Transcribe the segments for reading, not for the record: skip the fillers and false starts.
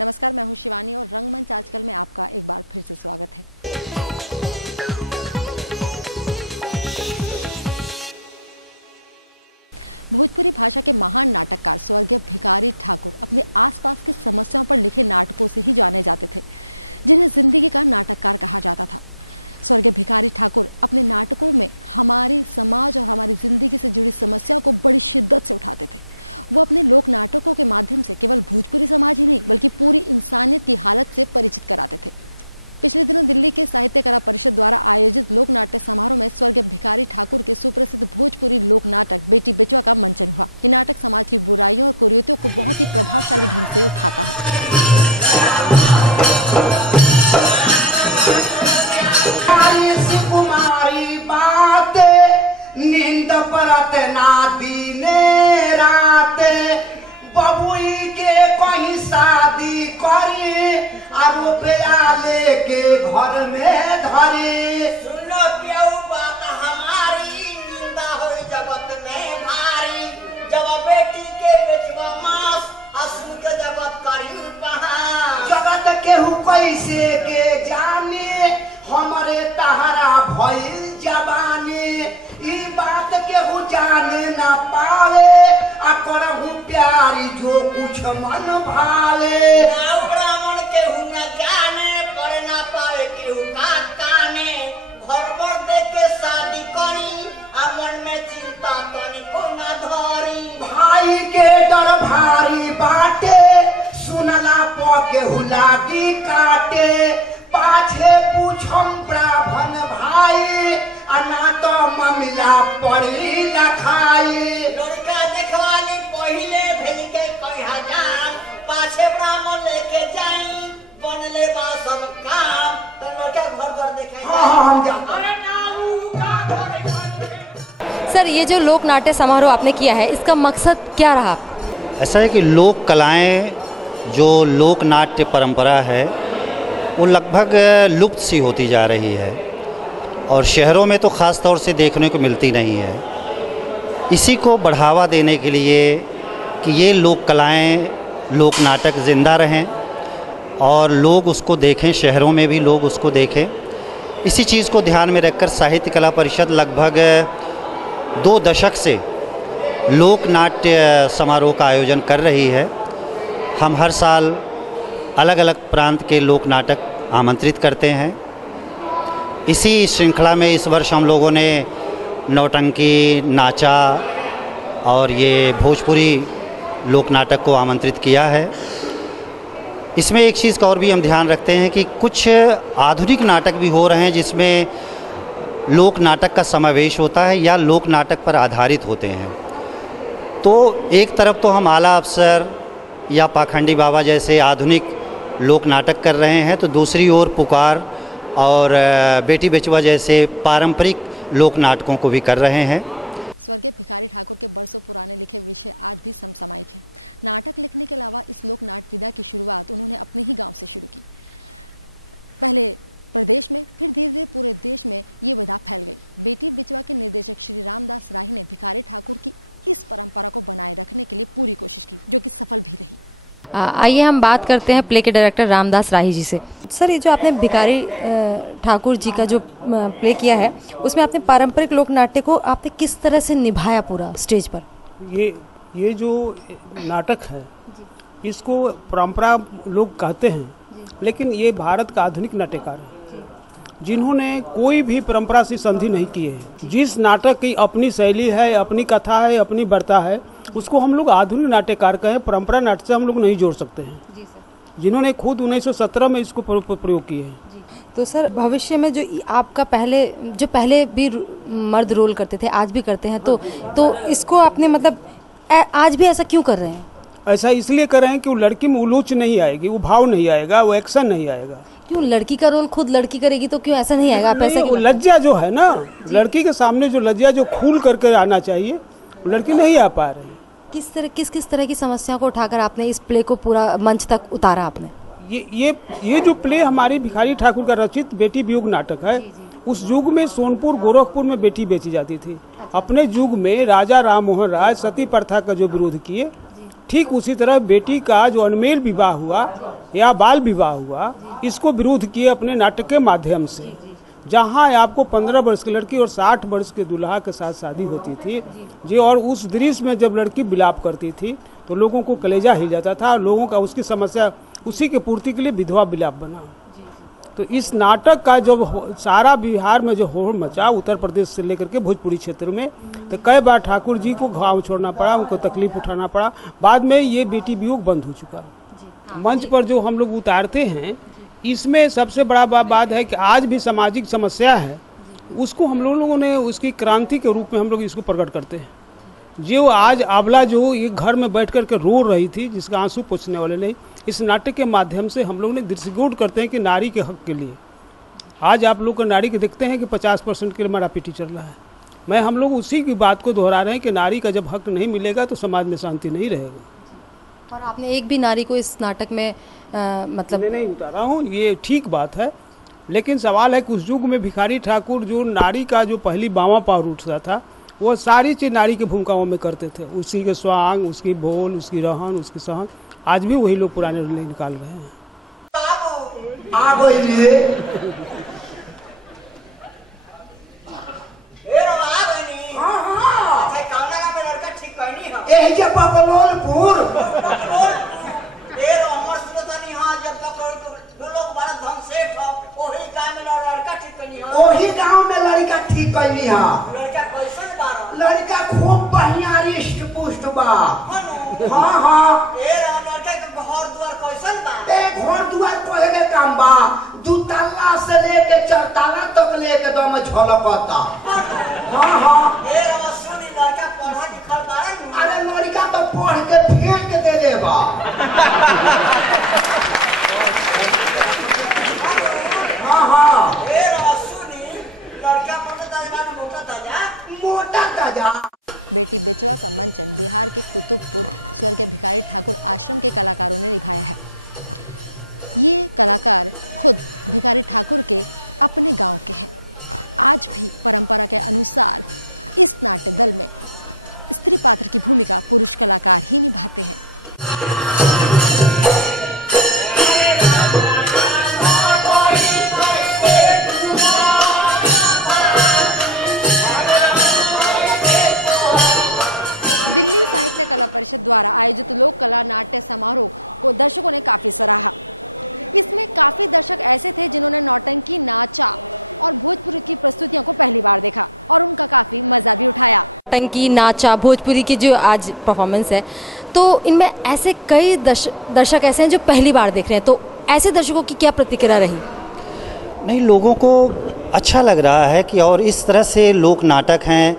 नमस्कार, मैं हूं शिवानी और रंगमंच आजकल में आपका एक बार फिर से स्वागत है। भोजपुरी भाषा के महान नाटककार स्वर्गीय भिखारी ठाकुर अपने आसपास की समस्याओं पर लिखे नाटकों से ही जाने जाते थे, जिन्हें जिंदगी का नाटककार कहा जाता था। स्वर्गीय भिखारी ठाकुर अपने नाटकों में हमारी समाज और हमारी जिंदगी से जुड़ी समस्याओं को बड़ी शिद्दत से उठाते थे। वो अपने लोक नाटकों के माध्यम से केवल भोजपुरी समाज ही नहीं बल्कि पूरी इंसानियत की हालत से परिचित कराते थे। पिछले दिनों दिल्ली के साहित्य कला परिषद द्वारा आयोजित लोक नाट्य समारोह में स्वर्गीय भिखारी ठाकुर के सुप्रसिद्ध भोजपुरी लोक नाटक बेटी बेचवा का मंचन हुआ। ये नाटक समाज की बुराइयों और कुरीतियों को बहुत ही प्रभावशाली ढंग से उठाता है। नींद परत ना दीने राते बबुई के कहीं शादी करी और रुपया लेके घर में धरी। सुनो प्याऊ बात हमारी, निंदा हो जगत में भारी। जब बेटी के बेचवा मांस असू के जगत करी पहाड़। जगत केहू कैसे के जाने हमरे तहरा भइल जवानी। ई बात केहू जाने ना पावे आ करहु प्यारी जो कुछ मन भावे। ब्राह्मण केहू न जाने पर ना पाए केहू का काने। घर पर देख के शादी करी आ मन में चिंता तनिको न धरी। भाई के डर भारी बाटे सुनला प केहू लागी काटे। पाछे पूछम ब्राह्मण भाई ना तो ममिला पड़ी न खाई। लड़का देखवाली पहिले भेज के कई हजार पाछे ब्राह्मण लेके जाई बनले बा सब काम तो लड़का घर घर देखे। हाँ हम जाते। सर, ये जो लोक नाट्य समारोह आपने किया है, इसका मकसद क्या रहा? ऐसा है कि लोक कलाएं, जो लोक नाट्य परंपरा है, वो लगभग लुप्त सी होती जा रही है और शहरों में तो ख़ास तौर से देखने को मिलती नहीं है। इसी को बढ़ावा देने के लिए कि ये लोक कलाएं, लोक नाटक ज़िंदा रहें और लोग उसको देखें, शहरों में भी लोग उसको देखें, इसी चीज़ को ध्यान में रखकर साहित्य कला परिषद लगभग 2 दशक से लोक नाट्य समारोह का आयोजन कर रही है। हम हर साल अलग अलग प्रांत के लोक नाटक आमंत्रित करते हैं। इसी श्रृंखला में इस वर्ष हम लोगों ने नौटंकी, नाचा और ये भोजपुरी लोक नाटक को आमंत्रित किया है। इसमें एक चीज़ का और भी हम ध्यान रखते हैं कि कुछ आधुनिक नाटक भी हो रहे हैं जिसमें लोक नाटक का समावेश होता है या लोक नाटक पर आधारित होते हैं। तो एक तरफ तो हम आला अफसर या पाखंडी बाबा जैसे आधुनिक लोक नाटक कर रहे हैं, तो दूसरी ओर पुकार और बेटी बेचवा जैसे पारंपरिक लोक नाटकों को भी कर रहे हैं। स्वर्गीय भिखारी ठाकुर के बरसों पुराने लिखे विषय आज भी समसामयिक हैं। नाटक लिखने के अलावा इस लोक नाट्य विधा की शुरुआत उन्होंने अपने ही गांव से शुरू की। पहले प्रदेश में, फिर धीरे धीरे पूरे देश में ये विधा फैल गई। बेटी बेचवा के निर्देशक श्री रामदास राही ने भिखारी ठाकुर की इस परंपरा को बनाए रखने के लिए पूरी कोशिश की, जो कि सफल भी रही। आइए हम बात करते हैं प्ले के डायरेक्टर रामदास राही जी से। सर, ये जो आपने भिखारी ठाकुर जी का जो प्ले किया है, उसमें आपने पारंपरिक लोक नाट्य को आपने किस तरह से निभाया पूरा स्टेज पर? ये जो नाटक है, इसको परंपरा लोग कहते हैं, लेकिन ये भारत का आधुनिक नाट्यकार है जिन्होंने कोई भी परंपरा से संधि नहीं की है। जिस नाटक की अपनी शैली है, अपनी कथा है, अपनी वार्ता है, उसको हम लोग आधुनिक नाट्यकार कहें, परंपरा नाट्य से हम लोग नहीं जोड़ सकते हैं। जी सर। जिन्होंने खुद 1917 में इसको प्रयोग किए हैं। तो सर, भविष्य में जो आपका पहले भी मर्द रोल करते थे, आज भी करते हैं, तो इसको आपने मतलब आज भी ऐसा क्यों कर रहे हैं? ऐसा इसलिए कर रहे हैं कि वो लड़की में उलूच नहीं आएगी, वो भाव नहीं आएगा, वो एक्शन नहीं आएगा। क्यों? लड़की का रोल खुद लड़की करेगी तो क्यों ऐसा नहीं आएगा? नहीं, वो लज्जा जो है ना, लड़की के सामने जो लज्जा जो खुल करके आना चाहिए, लड़की नहीं आ पा रही। किस तरह की समस्या को उठाकर आपने इस प्ले को पूरा मंच तक उतारा आपने? ये जो प्ले हमारी भिखारी ठाकुर का रचित बेटी वियोग नाटक है, उस युग में सोनपुर गोरखपुर में बेटी बेची जाती थी। अपने युग में राजा राम मोहन राय सती प्रथा का जो विरोध किए, ठीक उसी तरह बेटी का जो अनमेल विवाह हुआ या बाल विवाह हुआ, इसको विरोध किए अपने नाटक के माध्यम से। जहां आपको 15 वर्ष की लड़की और 60 वर्ष के दूल्हा के साथ शादी होती थी जी, और उस दृश्य में जब लड़की विलाप करती थी तो लोगों को कलेजा हिल जाता था। लोगों का उसकी समस्या, उसी के पूर्ति के लिए विधवा विलाप बना। तो इस नाटक का जब सारा बिहार में जो होड़ मचा, उत्तर प्रदेश से लेकर के भोजपुरी क्षेत्र में, तो कई बार ठाकुर जी को गाँव छोड़ना पड़ा, उनको तकलीफ उठाना पड़ा। बाद में ये बेटी वियोग बंद हो चुका। मंच पर जो हम लोग उतारते हैं, इसमें सबसे बड़ा बात है कि आज भी सामाजिक समस्या है, उसको हम लोगों ने उसकी क्रांति के रूप में हम लोग इसको प्रकट करते हैं। जो आज आबला जो ये घर में बैठ कर के रो रही थी, जिसका आंसू पोंछने वाले नहीं, इस नाटक के माध्यम से हम लोग ने दृष्टिगोचर करते हैं कि नारी के हक के लिए आज आप लोग नारी के देखते हैं कि 50% के लिए मारापीटी चल रहा है। हम लोग उसी की बात को दोहरा रहे हैं कि नारी का जब हक नहीं मिलेगा तो समाज में शांति नहीं रहेगा। और आपने एक भी नारी को इस नाटक में मतलब नहीं उतारा हूँ, ये ठीक बात है, लेकिन सवाल है कि उस युग में भिखारी ठाकुर जो नारी का जो पहली बावा पावर उठता था, वो सारी चीज नारी की भूमिकाओं में करते थे। उसी के स्वांग, उसकी बोल, उसकी रहन, उसकी सहन, आज भी वही लोग पुराने निकाल रहे हैं। गाँव में लड़का ठीक कैली है। लड़का खूब बढ़िया रिष्ट पुष्ट बा। हाँ घर दुआर कोहे के काम बा, 2 ताला से लेके 4 ताला तक लेके दम झलकता। अरे लड़का तो पढ़ के फेंक दे बा। मोटा ताजा। बेटी बेचवा का मंचन बिहार के कुतुबपुर स्वर्गीय भिखारी ठाकुर आश्रम के कलाकारों ने निभाया है। ये कलाकार खुद भिखारी ठाकुर के अपने गांव के हैं। आज भी परंपरा के अनुसार इस नाट्य दल में स्त्री पात्र की भूमिका पुरुष कलाकार ही निभाते हैं। दिल्ली साहित्य कला परिषद द्वारा आयोजित लोक कला नाट्य समारोह को दर्शकों ने काफी सराहा। इसमें काफी दर्शक ऐसे थे जिन्होंने नौटंकी, नाचा और भोजपुरी की प्रस्तुतियों को पहली बार देखा और उनका काफी मजा भी उठाया। नौटंकी, नाचा, भोजपुरी की जो आज परफॉर्मेंस है, तो इनमें ऐसे कई दर्शक ऐसे हैं जो पहली बार देख रहे हैं, तो ऐसे दर्शकों की क्या प्रतिक्रिया रही? नहीं, लोगों को अच्छा लग रहा है कि और इस तरह से लोक नाटक हैं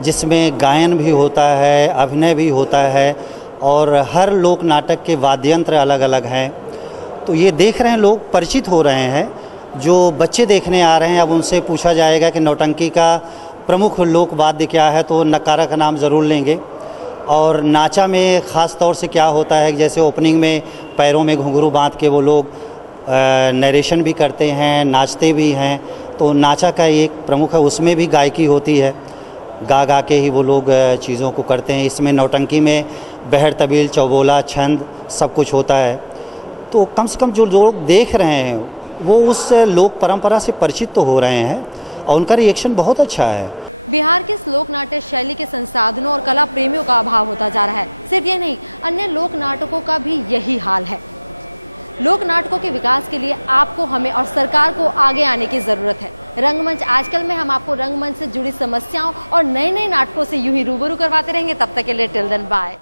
जिसमें गायन भी होता है, अभिनय भी होता है और हर लोक नाटक के वाद्य यंत्र अलग अलग हैं। तो ये देख रहे हैं लोग, परिचित हो रहे हैं। जो बच्चे देखने आ रहे हैं, अब उनसे पूछा जाएगा कि नौटंकी का प्रमुख लोक वाद्य क्या है, तो नक्कारा का नाम ज़रूर लेंगे। और नाचा में ख़ास तौर से क्या होता है, जैसे ओपनिंग में पैरों में घुंघरू बांध के वो लोग नरेशन भी करते हैं, नाचते भी हैं। तो नाचा का एक प्रमुख है, उसमें भी गायकी होती है, गा गा के ही वो लोग चीज़ों को करते हैं। इसमें नौटंकी में बहर, तबील, चौबोला, छंद सब कुछ होता है। तो कम से कम जो लोग देख रहे हैं वो उस लोक परंपरा से परिचित तो हो रहे हैं और उनका रिएक्शन बहुत अच्छा है। बिहार के इस लोक नाट्य शैली के संसाधनों और कला प्रेमियों का अभाव होता जा रहा है। सिर्फ ये नहीं, अन्य लोक नाटकों का भी यही हाल है। लोक नाटकों के विकास के लिए आपको, हमें और सरकार को आगे आने की ज़रूरत है। रंगमंच आजकल में हम आपको रंगमंच से जुड़ी समस्याओं और नए नए नाटकों से यूं ही रूबरू करवाते रहेंगे। तब तक के लिए टिल देन बाय।